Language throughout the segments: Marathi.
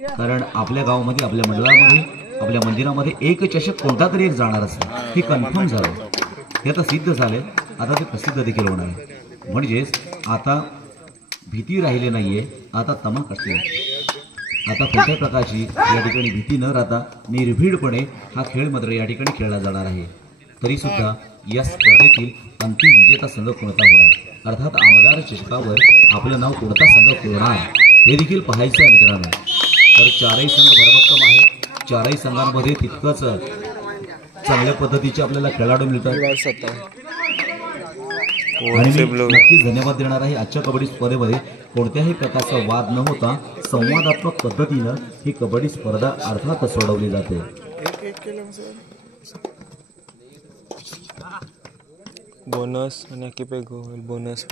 कारण आपल्या गावामध्ये, आपल्या मंडळामध्ये, आपल्या मंदिरामध्ये एक चषक कोणता तरी एक जाणार असतं, हे कन्फर्म झालं, हे आता सिद्ध झाले. आता ते प्रसिद्ध देखील होणार आहे. म्हणजेच आता भीती राहिली नाहीये, आता तमाक असते. आता कोणत्याही प्रकारची या ठिकाणी भीती न राहता निर्भीडपणे हा खेळ मात्र या ठिकाणी खेळला जाणार आहे. तरी सुद्धा या स्पर्धेतील अंतिम विजेता संघ कोणता होणार, अर्थात आमदार चषकावर आपलं नाव कोणता संघ कोरणार हे देखील पाहायचं आहे मित्रांनो. तर चारही संघ भरभक्कम आहेत. चारही संघांमध्ये तितकंच चांगल्या पद्धतीचे आपल्याला खेळाडू मिळतात. आणि मी नक्कीच धन्यवाद देणार आहे. आजच्या कबड्डी स्पर्धेमध्ये कोणत्याही प्रकारचा वाद न होता संवादात्मक पद्धतीनं ही कबड्डी स्पर्धा अर्थात सोडवली जाते. बोनस बोनस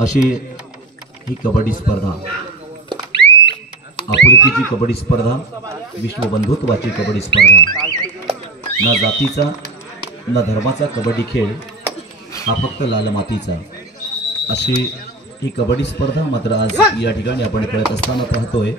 अशी ही कबड्डी स्पर्धा, आपुलकीची कबड्डी स्पर्धा, विश्वबंधुत्वाची कबड्डी स्पर्धा, न जातीचा न धर्माचा कबड्डी खेळ हा फक्त लाल मातीचा, अशी ही कबड्डी स्पर्धा मात्र आज या ठिकाणी आपण खेळत असताना पाहतोय.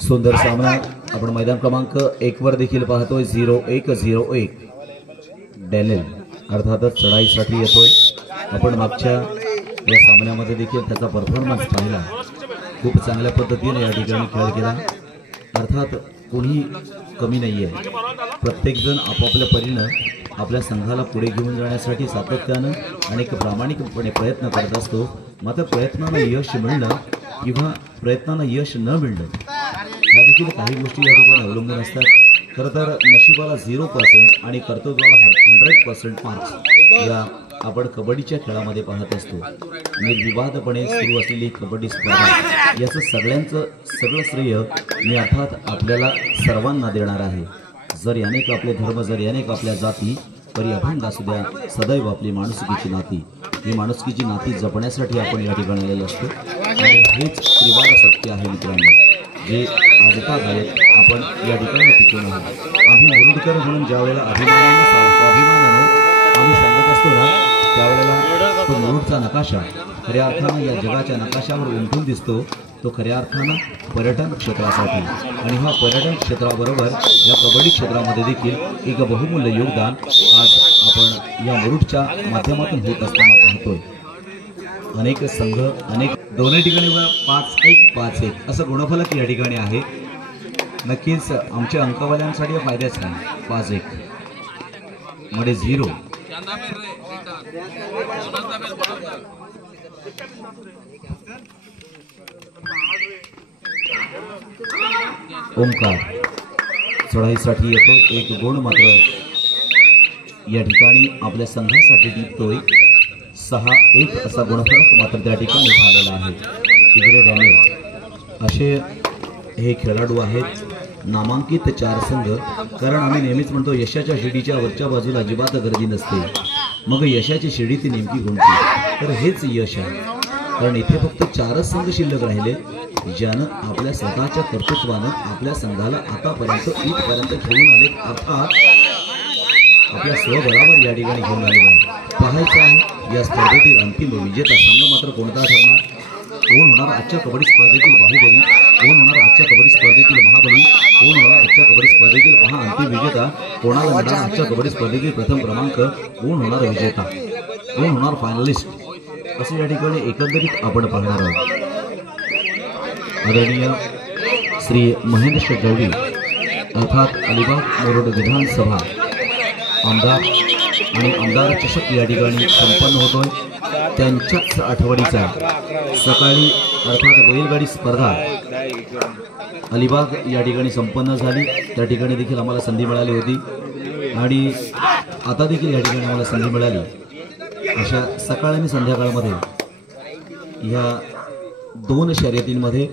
सुंदर सामना आपण मैदान क्रमांक 1 वर देखील पाहतोय. 0-1-0-1 डॅनियल अर्थातच चढाईसाठी येतोय. आपण मागच्या या सामन्यामध्ये देखील त्याचा परफॉर्मन्स पाहिला. खूप चांगल्या पद्धतीने या ठिकाणी खेळ केला. अर्थात कोणी कमी नाही आहे. प्रत्येकजण आपापल्या परीनं आपल्या संघाला पुढे घेऊन जाण्यासाठी सातत्यानं आणि प्रामाणिकपणे प्रयत्न करत असतो. मात्र प्रयत्नांना यश मिळणं किंवा प्रयत्नांना यश न मिळणं ह्या देखील काही गोष्टी या ठिकाणी अवलंबून असतात. खरं तर नशिबाला 0% आणि कर्तृत्वाला 100% मार्क्स या आपण कबड्डीच्या खेळामध्ये पाहत असतो. निर्विवादपणे सुरू असलेली कबड्डी स्पर्धा याचं सगळं श्रेय मी अर्थात आपल्याला सर्वांना देणार आहे. जर यानेक आपले धर्म, जर यानेक आपल्या जाती, तरी अभंग असू द्या सदैव आपली माणुसकीची नाती. ही माणुसकीची नाती जपण्यासाठी आपण या ठिकाणी आलेलो असतो. आणि हेच त्रिवार सत्य आहे मित्रांनो, जे आजताग आहेत आपण या ठिकाणी टिकून आहोत. आम्ही मुरुडकर म्हणून ज्या वेळेला स्वाभिमानानं आम्ही सांगत असतो ना, त्यावेळेला तो मुरुडचा नकाशा खऱ्या अर्थानं या जगाच्या नकाशावर उमटून दिसतो. तो खऱ्या अर्थानं पर्यटन क्षेत्रासाठी, आणि ह्या पर्यटन क्षेत्राबरोबर या कबड्डी क्षेत्रामध्ये देखील एक बहुमूल्य योगदान आज आपण या मुरुडच्या माध्यमातून होत असताना पाहतोय. अनेक संघ, अनेक दोन्ही ठिकाणी 5-1-5-1 असं गुणफलक या ठिकाणी आहे. नक्कीच आमच्या अंकवाल्यांसाठी फायद्याच नाही. 5-1 मध्ये 0. ओंकार चढाईसाठी येतो. 1 गुण मात्र या ठिकाणी आपल्या संघासाठी टिकतोय. 6-1 असा गुणफलक मात्र त्या ठिकाणी झालेला आहे. तिकडे डॅनियल असे हे खेळाडू आहेत. नामांकित 4 संघ. कारण आम्ही नेहमीच म्हणतो यशाच्या शिडीच्या वरच्या बाजूला अजिबात गर्दी नसते. मग यशाची शिडी ती नेमकी कोणती, तर हेच यश आहे. कारण इथे फक्त 4च संघ शिल्लक राहिले ज्यानं आपल्या स्वतःच्या कर्तृत्वानं आपल्या संघाला आतापर्यंत इथपर्यंत घेऊन आले, अर्थात आपल्या स्वबळावर या ठिकाणी घेऊन आलेले आहे. पाहायचं आहे या स्पर्धेतील अंतिम विजेता संघ मात्र कोणता ठरणार, कोण होणार आजच्या कबड्डी स्पर्धेतील बाहुबली, कोण होणार आजच्या कबड्डी स्पर्धेतील महाबली, कोण होणार आजच्या कबड्डी स्पर्धेतील महाअंतिम विजेता, कोणाला मिळणार आजच्या कबड्डी स्पर्धेतील प्रथम क्रमांक, कोण होणार विजेता, कोण होणार फायनलिस्ट, असे या ठिकाणी एकंदरीत आपण पाहणार आहोत. आदरणीय श्री महेंद्र शेट्टी अर्थात अलिबाग मुरुड विधानसभा आमदार आणि आमदार चषक या ठिकाणी संपन्न होतोय. त्यांच्याच आठवडीचा सकाळी अर्थात बैलगाडी स्पर्धा अलिबाग या ठिकाणी संपन्न झाली. त्या ठिकाणी देखील आम्हाला संधी मिळाली होती आणि आता देखील या ठिकाणी आम्हाला संधी मिळाली. अशा सकाळ आणि संध्याकाळमध्ये ह्या 2 शर्यतींमध्ये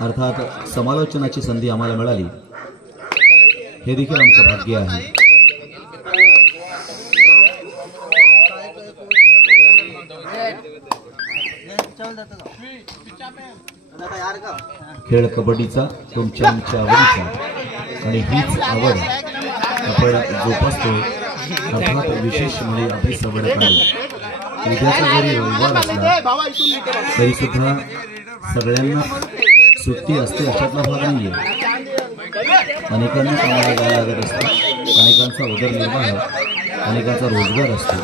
अर्थात समालोचनाची संधी आम्हाला मिळाली. हे देखील आमचं भाग्य आहे. खेळ कबड्डीचा तुमच्या आमच्या आवडीचा आणि हीच आवड आपण जोपासतोय. अर्थात विशेष म्हणजे आपली सवड काढली. उद्याचा जरी रविवार असला तरी सुद्धा सगळ्यांना सुट्टी असते अशातला भाग नाहीये. अनेकांना कामाला जायला लागत असतं, अनेकांचा उदरनिर्वाह, अनेकांचा रोजगार असतो.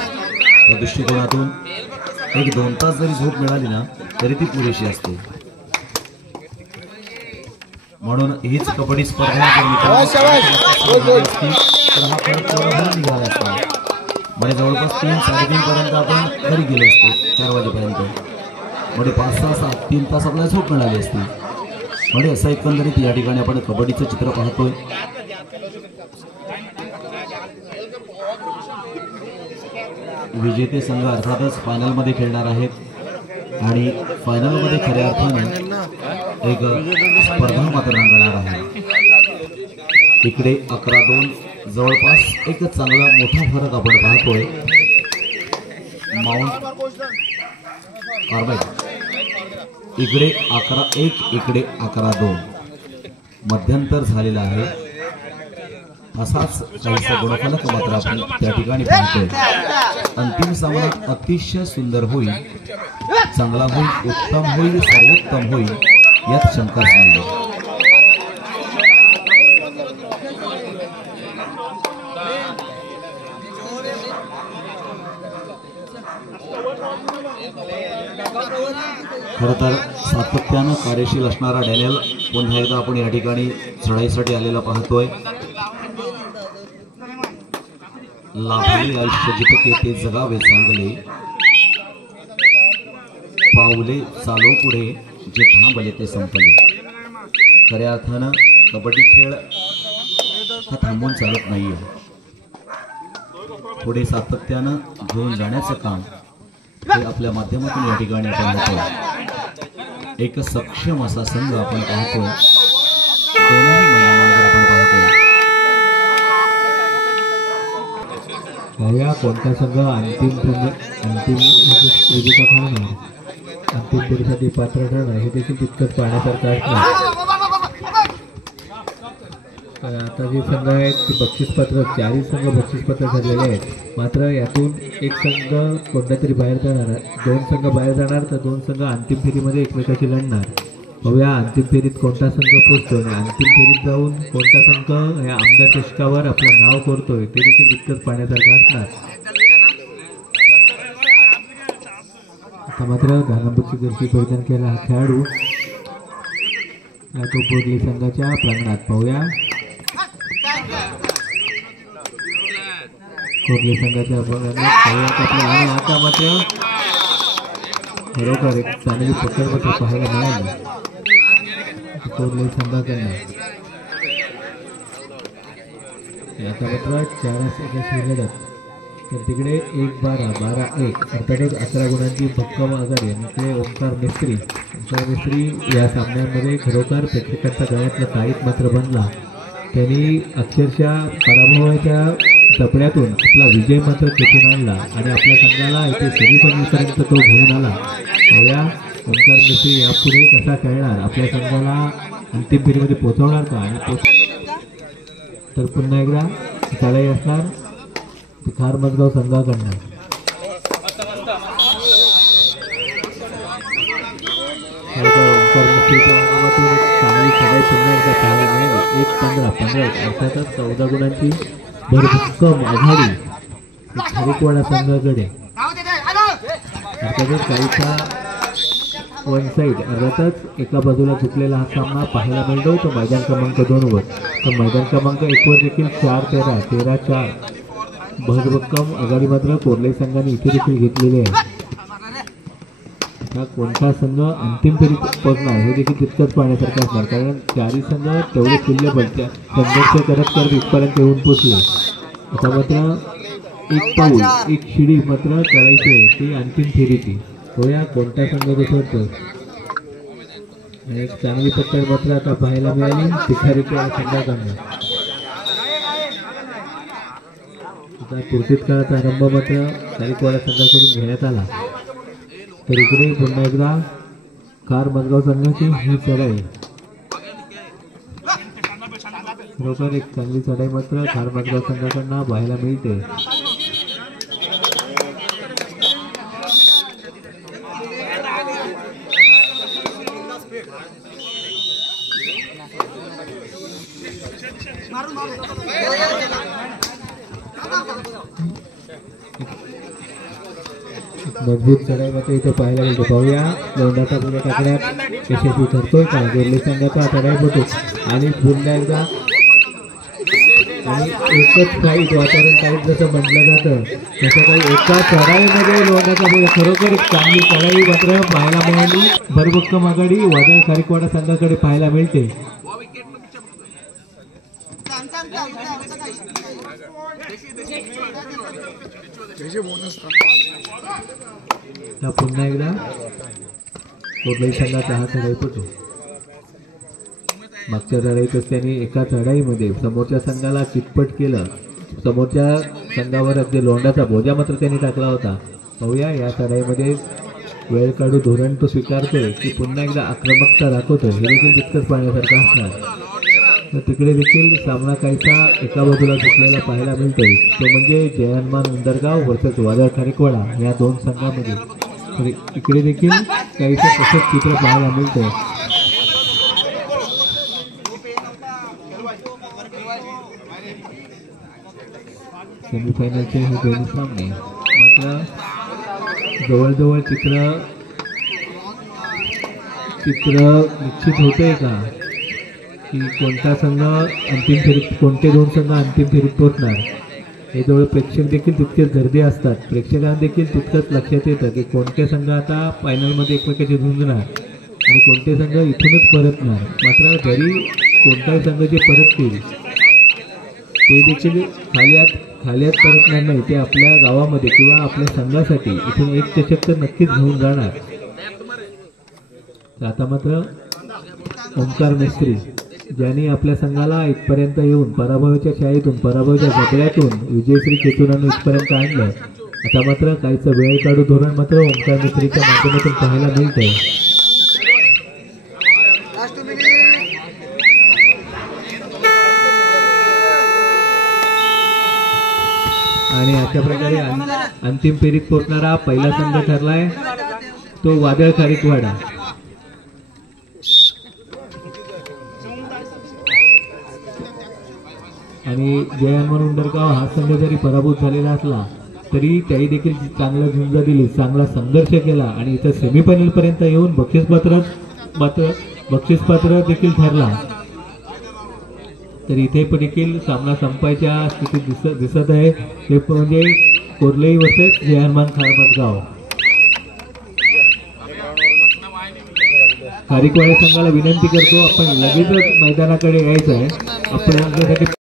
त्या दृष्टिकोनातून 1-2 तास जरी झोप मिळाली ना तरी ती पुरेशी असते. म्हणून हीच कबड्डी स्पर्धा जर निघाला असता म्हणजे जवळपास 3-3:30 पर्यंत आपण घरी गेलो असतो, 4 वाजेपर्यंत. म्हणजे 5-6-7 3 तास आपल्याला झोप मिळाली असती. म्हणजे असं एकंदरीत या ठिकाणी आपण कबड्डीचं चित्र पाहतोय. विजेते संघ अर्थातच फायनलमध्ये खेळणार आहेत आणि फायनलमध्ये खऱ्या अर्थाने एक स्पर्धा मात्र रंगणार आहे. इकडे 11-2 जवळपास एक चांगला मोठा फरक आपण पाहतोय. माउंट कार्बाईड इकडे 11-1, इकडे 11-2 मध्यंतर झालेला आहे. असाच काहीसा गुणफलक मात्र आपण त्या ठिकाणी पाहतोय. अंतिम सामना अतिशय सुंदर होईल, चांगला होईल, उत्तम होईल, सर्वोत्तम होईल यात शंकाच नाही. खरं तर सातत्यानं कार्यशील असणारा डॅनियल पुन्हा एकदा आपण या ठिकाणी चढाईसाठी आलेला पाहतोय. लाभले आयुष्य जितके ते जगावे चांगले, पावले चालो पुढे जे थांबले ते संपले. खऱ्या अर्थानं कबड्डी खेळ हा थांबून चालत नाहीये. पुढे सातत्यानं घेऊन जाण्याचं काम हे आपल्या माध्यमातून या ठिकाणी आपण होतोय. एक सक्षम असा संघ आपण पाहतोय. दोनही मैदानावर आपण पाहतोय. या कोणता संघ अंतिम विजेता ठरणार, अंतिम फेरीसाठी पात्र ठरणार हे देखील तितकंच पाहण्यासारखं असणार. आता जे संघ आहेत ते बक्षीसपत्र 4 संघ बक्षीसपत्र ठरलेले आहेत. मात्र यातून एक संघ कोणत्या तरी बाहेर जाणार, 2 संघ बाहेर जाणार तर 2 संघ अंतिम फेरीमध्ये एकमेकाशी लढणार. बघूया अंतिम फेरीत कोणता संघ पोचतो आणि अंतिम फेरीत जाऊन कोणता संघ या आमदार चषकावर आपलं नाव करतोय ते देखील तितकंच पाहण्यासारखं असणार. आता मात्र 10 नंबरची जर्सी परिधान केला हा खेळाडू तो बोर्ली संघाच्या प्रांगणात. पाहूया कोर्ली संघाच्या आणि आता मात्र खरोखर एक चांगली पकड मात्र पाहायला मिळाली कोर्ली संघाकडनं. आता मात्र 4 शिरले तर तिकडे 1-12, 12-1 अर्थात 11 गुणांची भक्कम आघाडी. आणि इकडे ओंकार मिस्त्री या सामन्यांमध्ये खरोखर प्रेक्षकांचा गळ्यातला ताईत मात्र बनला. त्यांनी अक्षरशः पराभवाच्या टपड्यातून आपला विजय मात्र खेचून आणला आणि आपल्या संघाला इथे सेमीफायनलपर्यंत तो घेऊन आला. या ओंकार मिस्त्री यापुढे कसा खेळणार, आपल्या संघाला अंतिम फेरीमध्ये पोहोचवणार का आणि तर पुन्हा एकदा चढाई असणार खार मजगाव संघाकडनं. ओंकार मिस्त्रीच्या माध्यमातून चांगली चढाई पुन्हा एकदा पाहायला मिळाली. 1-15 अर्थातच 14 गुणांची भरभक्कम आघाडी खारीकवाडा संघाकडे. अर्थातच काहीचा वन साईड अर्थातच एका बाजूला झुकलेला हा सामना पाहायला मिळतो तो मैदान क्रमांक 2 वर. तर मैदान क्रमांक 1 वर देखील 4-13, 13-4 भरभक्कम आघाडी मात्र कोर्ले संघाने इथे देखील घेतलेली आहे. आता कोणता संघ अंतिम फेरीत पोहोचणार हे देखील तितकंच पाहण्यासारखं असणार, कारण 4ही संघ तेवढे तुल्यबळ संघर्ष करत इथपर्यंत येऊन पोचले. आता मात्र एक पाऊल, एक शिडी मात्र करायची ती अंतिम फेरीची. होया कोणता संघ दिसतो आणि एक चांगली पकड मात्र आता पाहायला मिळाली तिखारीच्या संघाकडनं. आता पुढच्या काळाचा आरंभ मात्र गायकवाड संघाकडून घेण्यात आला. तर इकडे पुन्हा एकदा कार मजगाव संघाची ही चढाई, खरोखर एक चांगली चढाई मात्र कार मजगाव संघाकडनं पाहायला मिळते. मजबूत चढाई मात्र इथे पाहायला मिळते. पाहूया लोंढाचा पुढे टाकण्यात यशस्वी ठरतोय का गोरले संघाचा चढाईपटू. आणि पुन्हा एकदा आणि एकच फाईट, वातावरण फाईट जसं म्हटलं जातं तसं काही एका चढाईमध्ये लोंढाचा पुढे खरोखर चांगली चढाई मात्र पाहायला मिळाली. भरभक्कम आघाडी वादळ खारीकवाडा संघाकडे पाहायला मिळते. पुन्हा एकदा कोरलाई संघाचा हा चढाईपटू. मागच्या चढाईतच त्यांनी एका चढाईमध्ये समोरच्या संघाला चितपट केलं. समोरच्या संघावर अगदी लोंढाचा बोजा मात्र त्यांनी टाकला होता. पाहूया या चढाईमध्ये वेळ काढू धोरण तो स्वीकारतोय की पुन्हा एकदा आक्रमकता दाखवतोय, हे देखील तितकंच पाहण्यासारखं असणार. तर तिकडे देखील सामना काहीसा एका बाजूला झुकलेला पाहायला मिळतोय, तो म्हणजे जय हनुमान उंदरगाव वर्सेस वादळ खारीकवाडा या दोन संघामध्ये. तर इकडे देखील काहीसं तसंच चित्र पाहायला मिळतंय. सेमीफायनलचे हे दोन्ही सामने मात्र जवळजवळ चित्र निश्चित होते का की कोणता संघ अंतिम फेरीत, कोणते दोन संघ अंतिम फेरीत पोहोचणार. हे जवळ प्रेक्षक देखील तितकेच गर्दी असतात. प्रेक्षकांना देखील तितकंच लक्षात येतं की कोणते संघ आता फायनलमध्ये एकमेकांशी झुंजणार आणि कोणते संघ इथूनच परतणार. मात्र जरी कोणताही संघ जे परततील ते देखील खाली परतणार नाही, ते आपल्या गावामध्ये किंवा आपल्या संघासाठी इथून एक चषक तर नक्कीच घेऊन जाणार. आता मात्र ओंकार मिस्त्री ज्यांनी आपल्या संघाला इथपर्यंत येऊन पराभवाच्या शाळेतून, पराभवाच्या झगड्यातून विजयश्री खेचून आणून इथपर्यंत आणलं, आता मात्र काहीचं वेळ काढू धोरण मात्र ओंकार मिस्त्रीच्या माध्यमातून पाहायला मिळतंय. आणि अशा प्रकारे अंतिम फेरीत पोहोचणारा पहिला संघ ठरलाय तो वादळ खारीकवाडा. आणि जय हनुमान उंडरगाव हा संघ जरी पराभूत झालेला असला तरी त्याही देखील चांगला झुंज दिली, चांगला संघर्ष केला आणि इथं सेमीफायनल पर्यंत येऊन बक्षीसपात्र देखील ठरला. तर इथे पण देखील सामना संपायच्या स्थितीत दिसत आहे. ते म्हणजे कोरलाई वर्सेस जय हनुमान खारमजगाव. खारीकवाडा संघाला विनंती करतो आपण लगेचच मैदानाकडे यायचं आहे. आपण